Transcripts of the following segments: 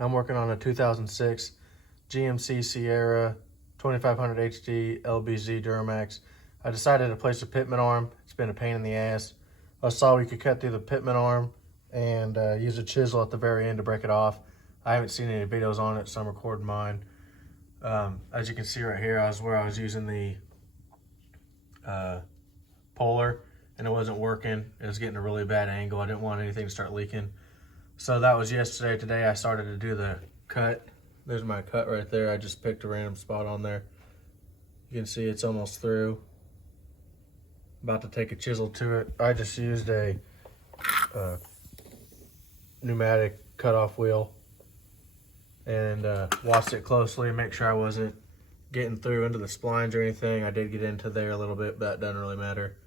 I'm working on a 2006 GMC Sierra 2500 HD LBZ Duramax. I decided to place a Pitman arm. It's been a pain in the ass. I saw we could cut through the Pitman arm and use a chisel at the very end to break it off. I haven't seen any videos on it, so I'm recording mine. As you can see right here, I was using the polar, and it wasn't working. It was getting a really bad angle. I didn't want anything to start leaking. So that was yesterday. Today I started to do the cut. There's my cut right there. I just picked a random spot on there. You can see it's almost through. About to take a chisel to it. I just used a pneumatic cutoff wheel and watched it closely and make sure I wasn't getting through into the splines or anything. I did get into there a little bit, but that doesn't really matter.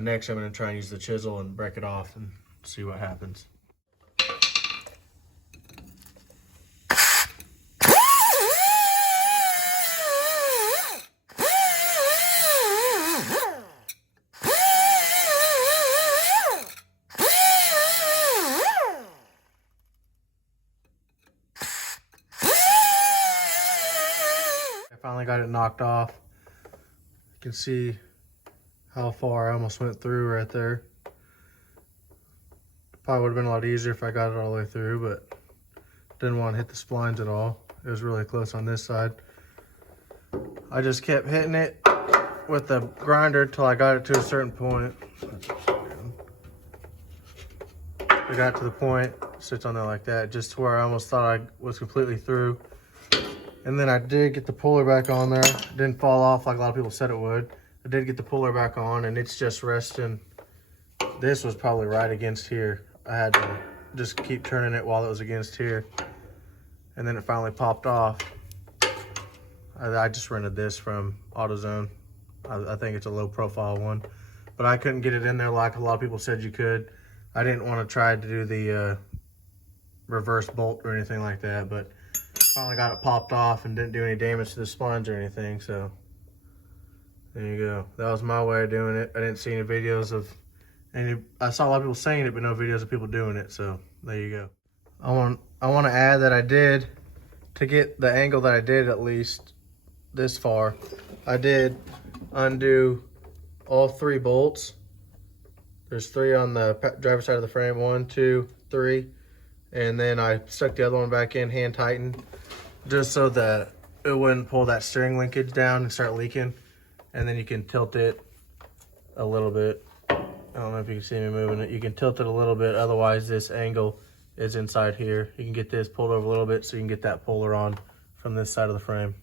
Next I'm going to try and use the chisel and break it off and see what happens. I finally got it knocked off. You can see how far I almost went through right there. Probably would have been a lot easier if I got it all the way through, but didn't want to hit the splines at all. It was really close on this side. I just kept hitting it with the grinder until I got it to a certain point. I got to the point, sits on there like that, just to where I almost thought I was completely through. And then I did get the puller back on there. It didn't fall off like a lot of people said it would. I did get the puller back on, and it's just resting. This was probably right against here. I had to just keep turning it while it was against here. And then it finally popped off. I just rented this from AutoZone. I think it's a low profile one. But I couldn't get it in there like a lot of people said you could. I didn't want to try to do the reverse bolt or anything like that, but finally got it popped off and didn't do any damage to the splines or anything, so there you go. That was my way of doing it. I didn't see any videos of I saw a lot of people saying it, but no videos of people doing it, so there you go. I want to add that I did, to get the angle that I did at least this far, I did undo all 3 bolts. There's 3 on the driver's side of the frame, 1, 2, 3. And then I stuck the other one back in, hand tightened, just so that it wouldn't pull that steering linkage down and start leaking. And then you can tilt it a little bit. I don't know if you can see me moving it. You can tilt it a little bit, otherwise this angle is inside here. You can get this pulled over a little bit so you can get that puller on from this side of the frame.